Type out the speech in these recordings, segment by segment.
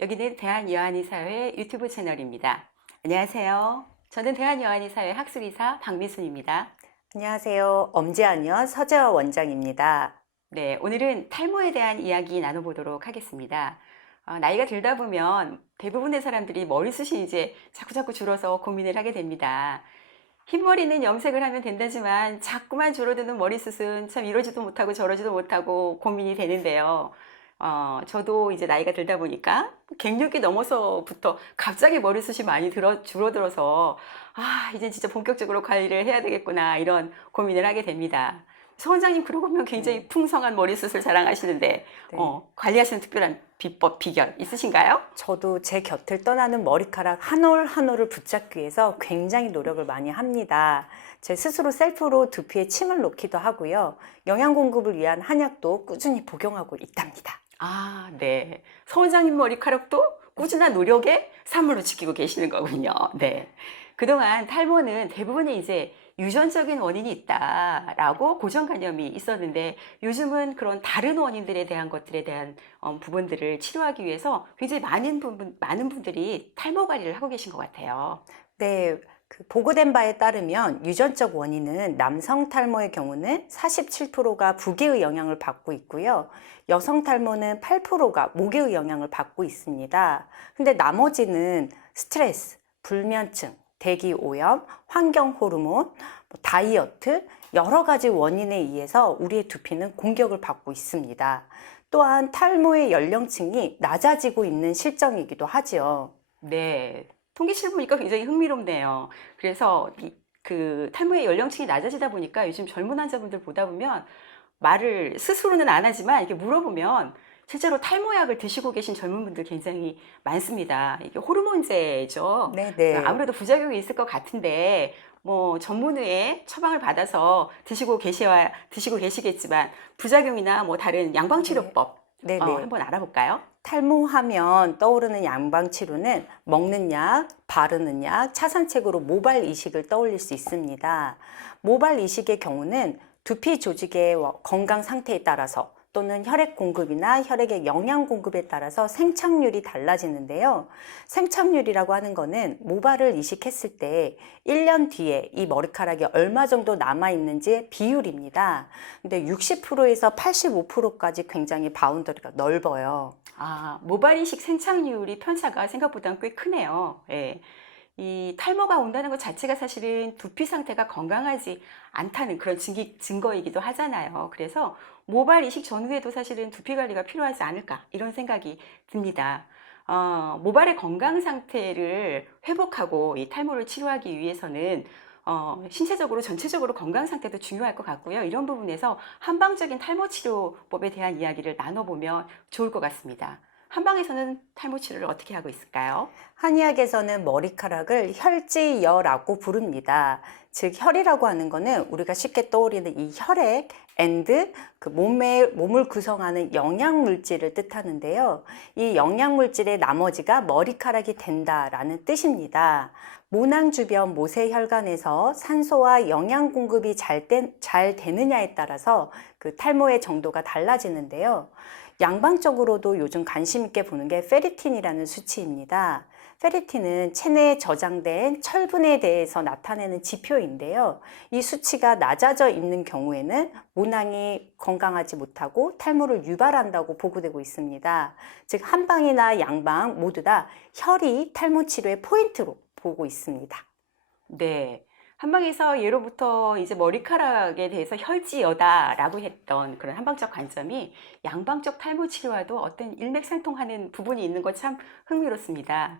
여기는 대한여한의사회 유튜브 채널입니다. 안녕하세요. 저는 대한여한의사회 학술이사 박미순입니다. 안녕하세요. 엄지아니언 서재화 원장입니다. 네, 오늘은 탈모에 대한 이야기 나눠보도록 하겠습니다. 나이가 들다 보면 대부분의 사람들이 머리숱이 이제 자꾸자꾸 줄어서 고민을 하게 됩니다. 흰머리는 염색을 하면 된다지만 자꾸만 줄어드는 머리숱은 참 이러지도 못하고 저러지도 못하고 고민이 되는데요. 저도 이제 나이가 들다 보니까 갱년기 넘어서부터 갑자기 머리숱이 많이 줄어들어서 이제 진짜 본격적으로 관리를 해야 되겠구나 이런 고민을 하게 됩니다. 서 원장님 그러고 보면 굉장히 네, 풍성한 머리숱을 자랑하시는데 네. 관리하시는 특별한 비법, 비결 있으신가요? 저도 제 곁을 떠나는 머리카락 한 올 한 올을 붙잡기 위해서 굉장히 노력을 많이 합니다. 제 스스로 셀프로 두피에 침을 놓기도 하고요. 영양 공급을 위한 한약도 꾸준히 복용하고 있답니다. 네. 서 원장님 머리카락도 꾸준한 노력에 산물로 지키고 계시는 거군요. 네. 그동안 탈모는 대부분이 이제 유전적인 원인이 있다라고 고정관념이 있었는데 요즘은 그런 다른 원인들에 대한 것들에 대한 부분들을 치료하기 위해서 굉장히 많은 분들이 탈모 관리를 하고 계신 것 같아요. 네, 보고된 바에 따르면 유전적 원인은 남성 탈모의 경우는 47%가 부계의 영향을 받고 있고요. 여성 탈모는 8%가 목의 영향을 받고 있습니다. 근데 나머지는 스트레스, 불면증, 대기 오염, 환경 호르몬, 다이어트, 여러 가지 원인에 의해서 우리의 두피는 공격을 받고 있습니다. 또한 탈모의 연령층이 낮아지고 있는 실정이기도 하지요. 네. 통계치를 보니까 굉장히 흥미롭네요. 그래서 그 탈모의 연령층이 낮아지다 보니까 요즘 젊은 환자분들 보다 보면 말을 스스로는 안 하지만 이렇게 물어보면 실제로 탈모약을 드시고 계신 젊은 분들 굉장히 많습니다. 이게 호르몬제죠. 네네. 아무래도 부작용이 있을 것 같은데 뭐 전문의의 처방을 받아서 드시고 계시겠지만 부작용이나 뭐 다른 네. 양방치료법 네네. 한번 알아볼까요? 탈모하면 떠오르는 양방치료는 먹는 약, 바르는 약, 차선책으로 모발 이식을 떠올릴 수 있습니다. 모발 이식의 경우는 두피 조직의 건강 상태에 따라서 또는 혈액 공급이나 혈액의 영양 공급에 따라서 생착률이 달라지는데요. 생착률이라고 하는 거는 모발을 이식했을 때 1년 뒤에 이 머리카락이 얼마 정도 남아있는지의 비율입니다. 근데 60%에서 85%까지 굉장히 바운더리가 넓어요. 모발 이식 생착률이 편차가 생각보다 꽤 크네요. 예. 이 탈모가 온다는 것 자체가 사실은 두피 상태가 건강하지 않다는 그런 증거이기도 하잖아요. 그래서 모발 이식 전후에도 사실은 두피 관리가 필요하지 않을까 이런 생각이 듭니다. 모발의 건강 상태를 회복하고 이 탈모를 치료하기 위해서는 신체적으로 전체적으로 건강 상태도 중요할 것 같고요. 이런 부분에서 한방적인 탈모 치료법에 대한 이야기를 나눠보면 좋을 것 같습니다. 한방에서는 탈모 치료를 어떻게 하고 있을까요? 한의학에서는 머리카락을 혈지여라고 부릅니다. 즉 혈이라고 하는 거는 우리가 쉽게 떠올리는 이 혈액, 몸을 구성하는 영양 물질을 뜻하는데요. 이 영양 물질의 나머지가 머리카락이 된다라는 뜻입니다. 모낭 주변 모세혈관에서 산소와 영양 공급이 잘 되느냐에 따라서 그 탈모의 정도가 달라지는데요. 양방적으로도 요즘 관심 있게 보는 게 페리틴이라는 수치입니다. 페리틴은 체내에 저장된 철분에 대해서 나타내는 지표인데요. 이 수치가 낮아져 있는 경우에는 모낭이 건강하지 못하고 탈모를 유발한다고 보고되고 있습니다. 즉 한방이나 양방 모두 다 혈이 탈모 치료의 포인트로 보고 있습니다. 네. 한방에서 예로부터 이제 머리카락에 대해서 혈지여다라고 했던 그런 한방적 관점이 양방적 탈모 치료와도 어떤 일맥상통하는 부분이 있는 것 참 흥미롭습니다.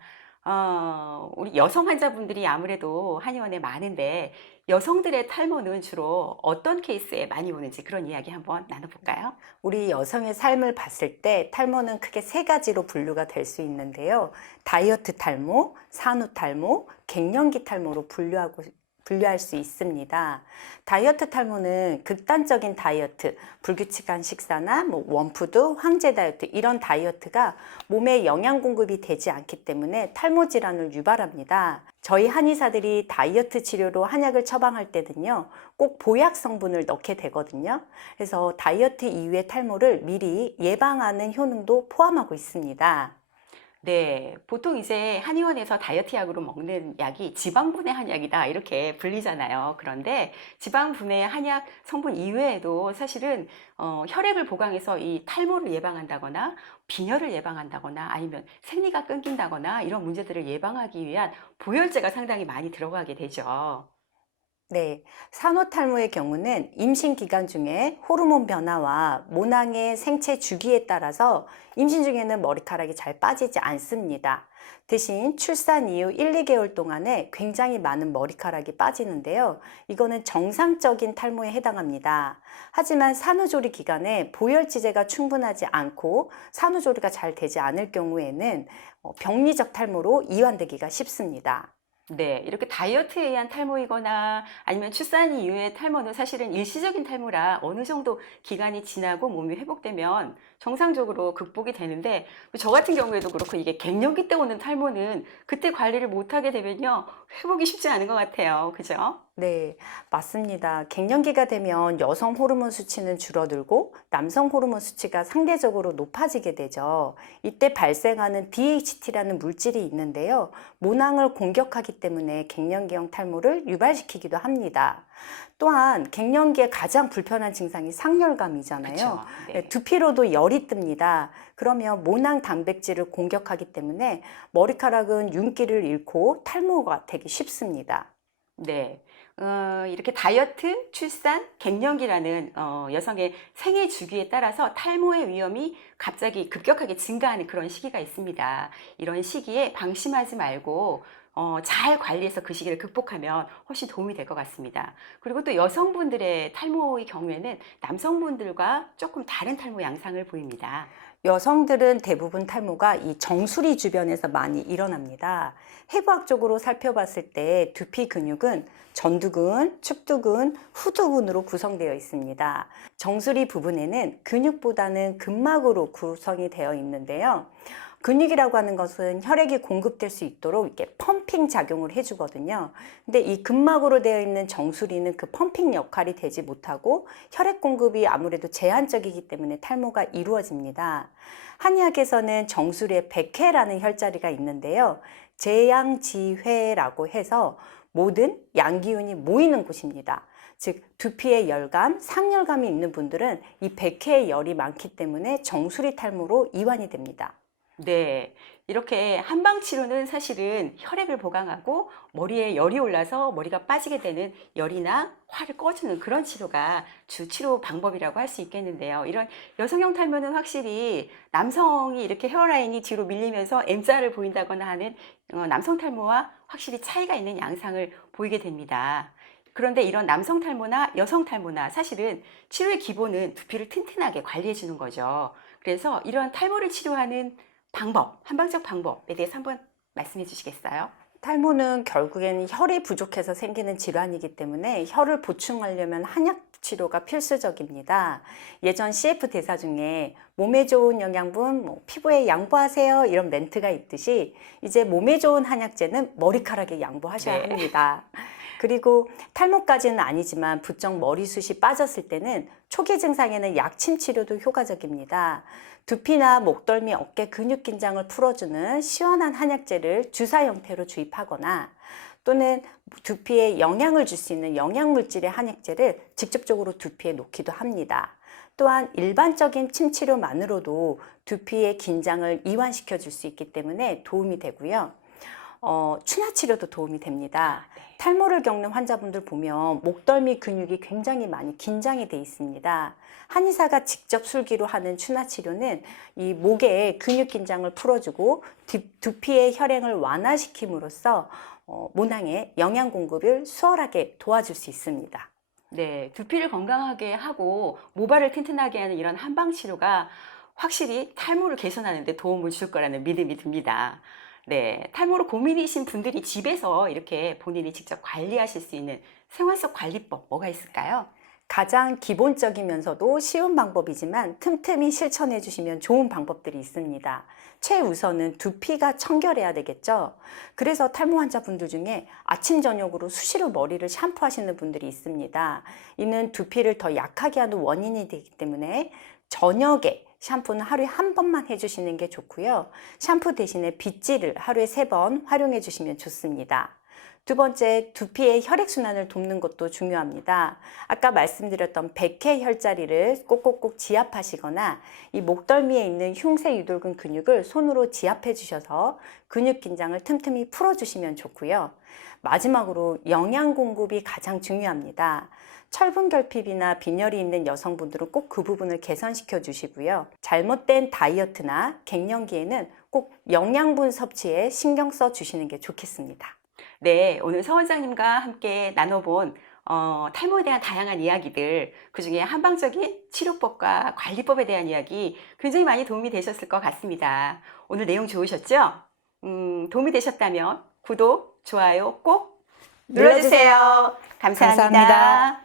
우리 여성 환자분들이 아무래도 한의원에 많은데 여성들의 탈모는 주로 어떤 케이스에 많이 오는지 그런 이야기 한번 나눠볼까요? 우리 여성의 삶을 봤을 때 탈모는 크게 세 가지로 분류가 될 수 있는데요. 다이어트 탈모, 산후 탈모, 갱년기 탈모로 분류할 수 있습니다. 다이어트 탈모는 극단적인 다이어트, 불규칙한 식사나 원푸드, 황제 다이어트 이런 다이어트가 몸에 영양 공급이 되지 않기 때문에 탈모 질환을 유발합니다. 저희 한의사들이 다이어트 치료로 한약을 처방할 때는요, 꼭 보약 성분을 넣게 되거든요. 그래서 다이어트 이후의 탈모를 미리 예방하는 효능도 포함하고 있습니다. 네, 보통 이제 한의원에서 다이어트 약으로 먹는 약이 지방분해 한약이다 이렇게 불리잖아요. 그런데 지방분해 한약 성분 이외에도 사실은 혈액을 보강해서 이 탈모를 예방한다거나 빈혈을 예방한다거나 아니면 생리가 끊긴다거나 이런 문제들을 예방하기 위한 보혈제가 상당히 많이 들어가게 되죠. 네, 산후탈모의 경우는 임신 기간 중에 호르몬 변화와 모낭의 생체 주기에 따라서 임신 중에는 머리카락이 잘 빠지지 않습니다. 대신 출산 이후 1, 2개월 동안에 굉장히 많은 머리카락이 빠지는데요. 이거는 정상적인 탈모에 해당합니다. 하지만 산후조리 기간에 보혈지제가 충분하지 않고 산후조리가 잘 되지 않을 경우에는 병리적 탈모로 이완되기가 쉽습니다. 네, 이렇게 다이어트에 의한 탈모이거나 아니면 출산 이후의 탈모는 사실은 일시적인 탈모라 어느 정도 기간이 지나고 몸이 회복되면 정상적으로 극복이 되는데 저 같은 경우에도 그렇고 이게 갱년기 때 오는 탈모는 그때 관리를 못하게 되면요 회복이 쉽지 않은 것 같아요. 그죠? 네, 맞습니다. 갱년기가 되면 여성 호르몬 수치는 줄어들고 남성 호르몬 수치가 상대적으로 높아지게 되죠. 이때 발생하는 DHT라는 물질이 있는데요. 모낭을 공격하기 때문에 갱년기형 탈모를 유발시키기도 합니다. 또한 갱년기에 가장 불편한 증상이 상열감이잖아요. 그쵸? 네, 네. 두피로도 열이 뜹니다. 그러면 모낭 단백질을 공격하기 때문에 머리카락은 윤기를 잃고 탈모가 되기 쉽습니다. 네. 이렇게 다이어트, 출산, 갱년기라는 여성의 생애 주기에 따라서 탈모의 위험이 갑자기 급격하게 증가하는 그런 시기가 있습니다. 이런 시기에 방심하지 말고 잘 관리해서 그 시기를 극복하면 훨씬 도움이 될 것 같습니다. 그리고 또 여성분들의 탈모의 경우에는 남성분들과 조금 다른 탈모 양상을 보입니다. 여성들은 대부분 탈모가 이 정수리 주변에서 많이 일어납니다. 해부학적으로 살펴봤을 때 두피 근육은 전두근, 축두근, 후두근으로 구성되어 있습니다. 정수리 부분에는 근육보다는 근막으로 구성이 되어 있는데요. 근육이라고 하는 것은 혈액이 공급될 수 있도록 이렇게 펌핑 작용을 해주거든요. 근데 이 근막으로 되어 있는 정수리는 그 펌핑 역할이 되지 못하고 혈액 공급이 아무래도 제한적이기 때문에 탈모가 이루어집니다. 한의학에서는 정수리에 백회라는 혈자리가 있는데요. 제양지회라고 해서 모든 양기운이 모이는 곳입니다. 즉 두피에 열감, 상열감이 있는 분들은 이 백회의 열이 많기 때문에 정수리 탈모로 이완이 됩니다. 네. 이렇게 한방 치료는 사실은 혈액을 보강하고 머리에 열이 올라서 머리가 빠지게 되는 열이나 화를 꺼주는 그런 치료가 주 치료 방법이라고 할 수 있겠는데요. 이런 여성형 탈모는 확실히 남성이 이렇게 헤어라인이 뒤로 밀리면서 M자를 보인다거나 하는 남성 탈모와 확실히 차이가 있는 양상을 보이게 됩니다. 그런데 이런 남성 탈모나 여성 탈모나 사실은 치료의 기본은 두피를 튼튼하게 관리해 주는 거죠. 그래서 이런 탈모를 치료하는 방법, 한방적 방법에 대해서 한번 말씀해 주시겠어요? 탈모는 결국에는 혈이 부족해서 생기는 질환이기 때문에 혈을 보충하려면 한약 치료가 필수적입니다. 예전 CF 대사 중에 몸에 좋은 영양분, 피부에 양보하세요 이런 멘트가 있듯이 이제 몸에 좋은 한약재는 머리카락에 양보하셔야 네. 합니다. 그리고 탈모까지는 아니지만 부쩍 머리숱이 빠졌을 때는 초기 증상에는 약침 치료도 효과적입니다. 두피나 목덜미 어깨 근육 긴장을 풀어주는 시원한 한약재를 주사 형태로 주입하거나 또는 두피에 영향을 줄 수 있는 영양물질의 한약재를 직접적으로 두피에 놓기도 합니다. 또한 일반적인 침 치료만으로도 두피의 긴장을 이완시켜 줄 수 있기 때문에 도움이 되고요. 추나 치료도 도움이 됩니다. 네. 탈모를 겪는 환자분들 보면 목덜미 근육이 굉장히 많이 긴장이 돼 있습니다. 한의사가 직접 술기로 하는 추나 치료는 이 목의 근육 긴장을 풀어주고 두피의 혈행을 완화시킴으로써 모낭의 영양 공급을 수월하게 도와줄 수 있습니다. 네, 두피를 건강하게 하고 모발을 튼튼하게 하는 이런 한방 치료가 확실히 탈모를 개선하는 데 도움을 줄 거라는 믿음이 듭니다. 네, 탈모로 고민이신 분들이 집에서 이렇게 본인이 직접 관리하실 수 있는 생활 속 관리법 뭐가 있을까요? 가장 기본적이면서도 쉬운 방법이지만 틈틈이 실천해 주시면 좋은 방법들이 있습니다. 최우선은 두피가 청결해야 되겠죠. 그래서 탈모 환자분들 중에 아침 저녁으로 수시로 머리를 샴푸하시는 분들이 있습니다. 이는 두피를 더 약하게 하는 원인이 되기 때문에 저녁에 샴푸는 하루에 한 번만 해주시는 게 좋고요. 샴푸 대신에 빗질을 하루에 3번 활용해 주시면 좋습니다. 두 번째, 두피의 혈액순환을 돕는 것도 중요합니다. 아까 말씀드렸던 백회 혈자리를 꼭꼭꼭 지압하시거나 이 목덜미에 있는 흉쇄 유돌근 근육을 손으로 지압해 주셔서 근육 긴장을 틈틈이 풀어주시면 좋고요. 마지막으로 영양 공급이 가장 중요합니다. 철분 결핍이나 빈혈이 있는 여성분들은 꼭 그 부분을 개선시켜 주시고요. 잘못된 다이어트나 갱년기에는 꼭 영양분 섭취에 신경 써 주시는 게 좋겠습니다. 네, 오늘 서 원장님과 함께 나눠본 탈모에 대한 다양한 이야기들, 그중에 한방적인 치료법과 관리법에 대한 이야기 굉장히 많이 도움이 되셨을 것 같습니다. 오늘 내용 좋으셨죠? 도움이 되셨다면 구독, 좋아요 꼭 눌러주세요. 감사합니다. 감사합니다.